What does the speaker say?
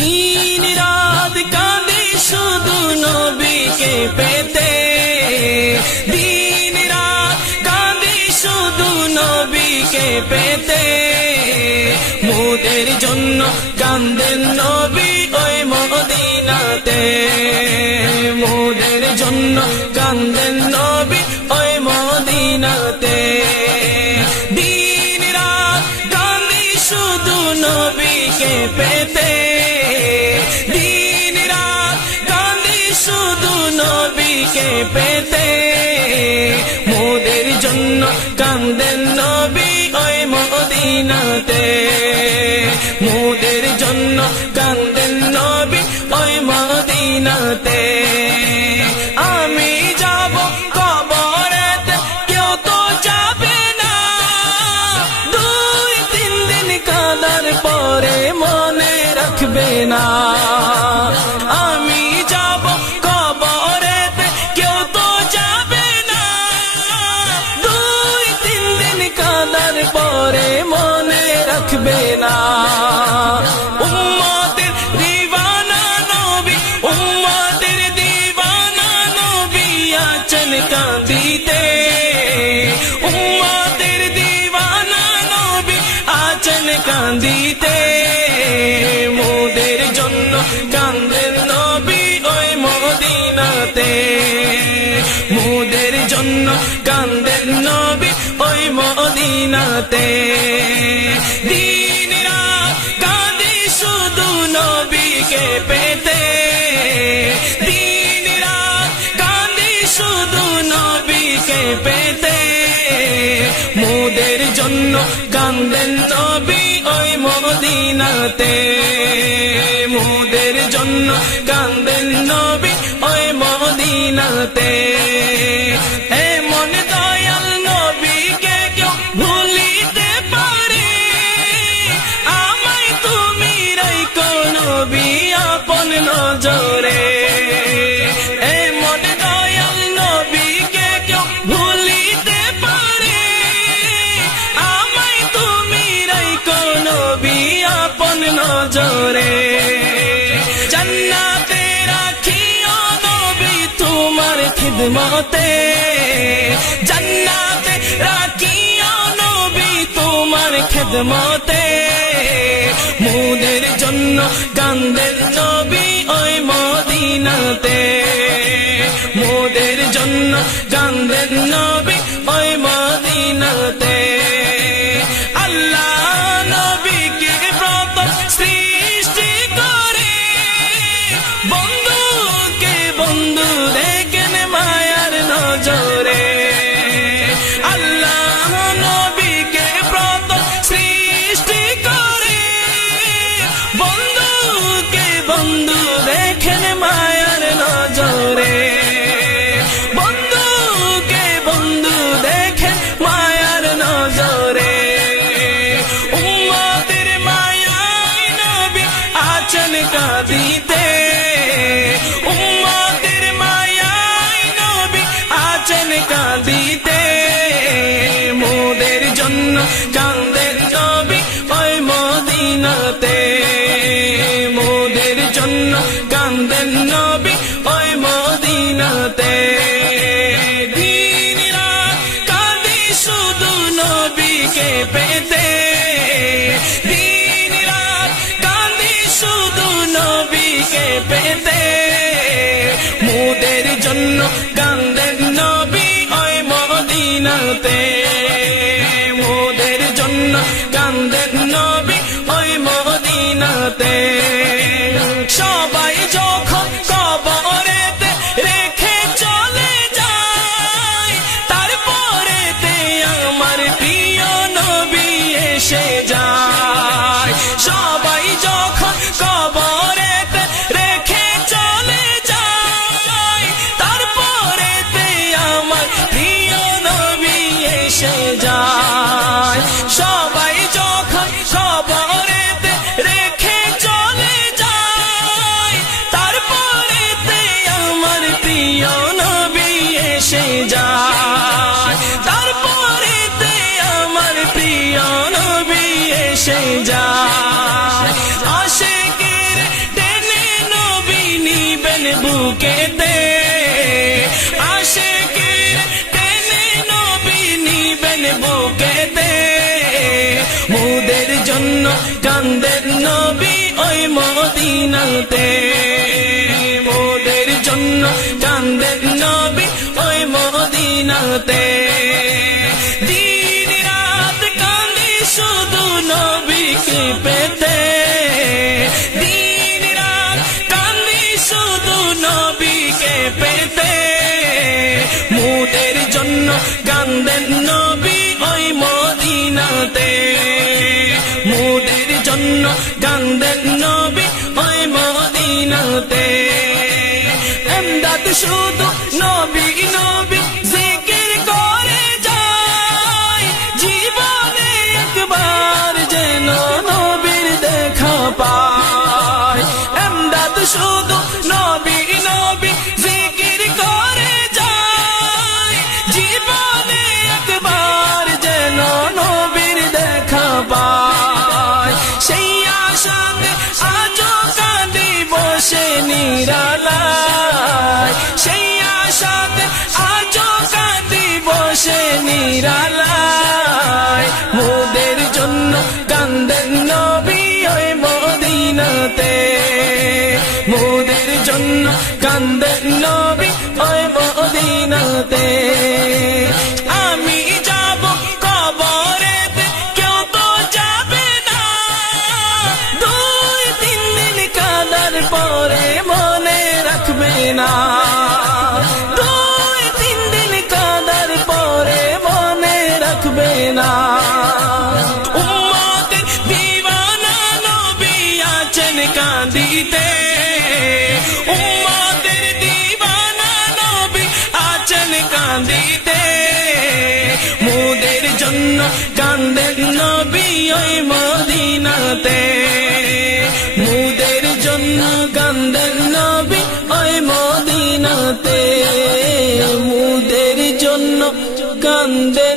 দিন রাত কাঁদি শুধু নবীকে পেতে, দিন রাত কাঁদি শুধু নবীকে পেতে। মোদের জন্য কান্দেন নবী ওই মদিনাতে, মোদের জন্য কান্দেন নবী ওই মদিনাতে। দিন রাত কাঁদি শুধু নবীকে পেতে, দিন রাত কাঁদি শুধু নবীকে পেতে। মোদের জন্য কান্দেন নবী ওই মদিনাতে, মোদের জন্য কান্দেন নবী ওই মদিনাতে। আমি যাব কবরেতে কেউ তো যাবে না, 2-3 দিন কাঁদার পরে মনে রাখবে না। আমি যাব কবরেতে কেউ তো যাবে না, 2-3 দিন কাঁদার পরে মনে রাখবে না। উম্মতের দিওয়ানা নবী, উম্মতের দিওয়ানা নবী আছেন কাঁদিতে, উম্মতের দিওয়ানা নবী আছেন কাঁদিতে। মোদের জন্য কান্দেন নবী ওই মদিনাতে, মোদের জন্য কান্দেন নবী ওই মদিনাতে। দিন রাত কাঁদি শুধু নবীকে পেতে, দিন রাত কাঁদি শুধু নবীকে পেতে। মোদের জন্য কান্দেন নবী ওই মদিনাতে, মোদের জন্য কান্দেন নবী ওই মদিনাতে। এমন দয়াল নবীকে কেউ ভুলিতে পারে, আমায় তুমি রাখো নবী আপন নজরে। এমন দয়াল নবীকে কেউ ভুলিতে পারে, আমায় তুমি রাখো নবী আপন নজরে। জান্নাতে রাখিও নবী তোমার খিদমতে, জান্নাতে রাখিও নবী তোমার খিদমতে। মোদের জন্য কান্দেন নবী ওই মদিনাতে, মোদের জন্য কান্দেন নবী ওই মদিনাতে। আল্লাহ নবীকে প্রথম সৃষ্টি করে, বন্ধুকে বন্ধু দেখেন মায়ার নজরে। আল্লাহ নবীকে প্রথম সৃষ্টি করে, বন্ধুকে বন্ধু দেখেন মায়ার নজরে, বন্ধুকে বন্ধু দেখেন মায়ার নজরে। উম্মতের মায়ায় নবী আছেন কাঁদিতে, উম্মতের মায়ায় নবী আছেন কাঁদিতে। মোদের জন্য কান্দেন নবী ওই মদিনাতে, মোদের জন্য কান্দেন নবী ওই মদিনাতে। দিন রাত কাঁদি শুধু নবীকে পেতে, দিন রাত কাঁদি শুধু নবীকে পেতে। মোদের জন্য কান্দেন নবী ওই মদিনাতে, মোদের জন্য কান্দেন নবী ওই মদিনাতে। সবাই যখন কবরেতে রেখে চলে যায়, তারপরেতে আমার প্রিয় নবী এসে যায়। সবাই যখন কবরেতে রেখে চলে যায়, তারপরেতে আমার প্রিয় নবী এসে কান্দেন নবী ওই মদিনাতে মোদের জন্য কান্দেন নবী ওই মদিনাতে দিন রাত কান্দি শুধু নবীকে পেতে দিন রাত কান্দি শুধু নবীকে পেতে মোদের জন্য কান্দেন নবী ওই মদিনাতে মোদের জন্য কান্দেন নবী ওই মদিনাতে এমদাদ শুধু নবী নবী জিকির করে যায় জীবনে একবার যেন নবীর দেখা পায় এমদাদ শুধু নবী নবী জিকির করে যায় জীবনে একবার যেন নবীর দেখা পায় সেই আশাতে আজও কাঁদি বসে নিরালায় সেই আশাতে আজও কাঁদি বসে নিরালায় মোদের জন্য কান্দেন নবী ওই মদিনাতে মোদের জন্য কান্দেন নবী ওই মদিনাতে আমি যাব কবরেতে কেউ তো যাবে না দুই তিন দিন কাঁদার পরে মনে রাখবে না দুই তিন দিন কাঁদার পরে মনে রাখবে না উম্মতের দিওয়ানা নবী আছেন কাঁদিতে উম্মতের দিওয়ানা নবী আছেন কাঁদিতে মোদের জন্য কান্দেন নবী ওই মদিনাতে মোদের জন্য কান্দেন নবী ওই মদিনাতে মোদের জন্য কান্দে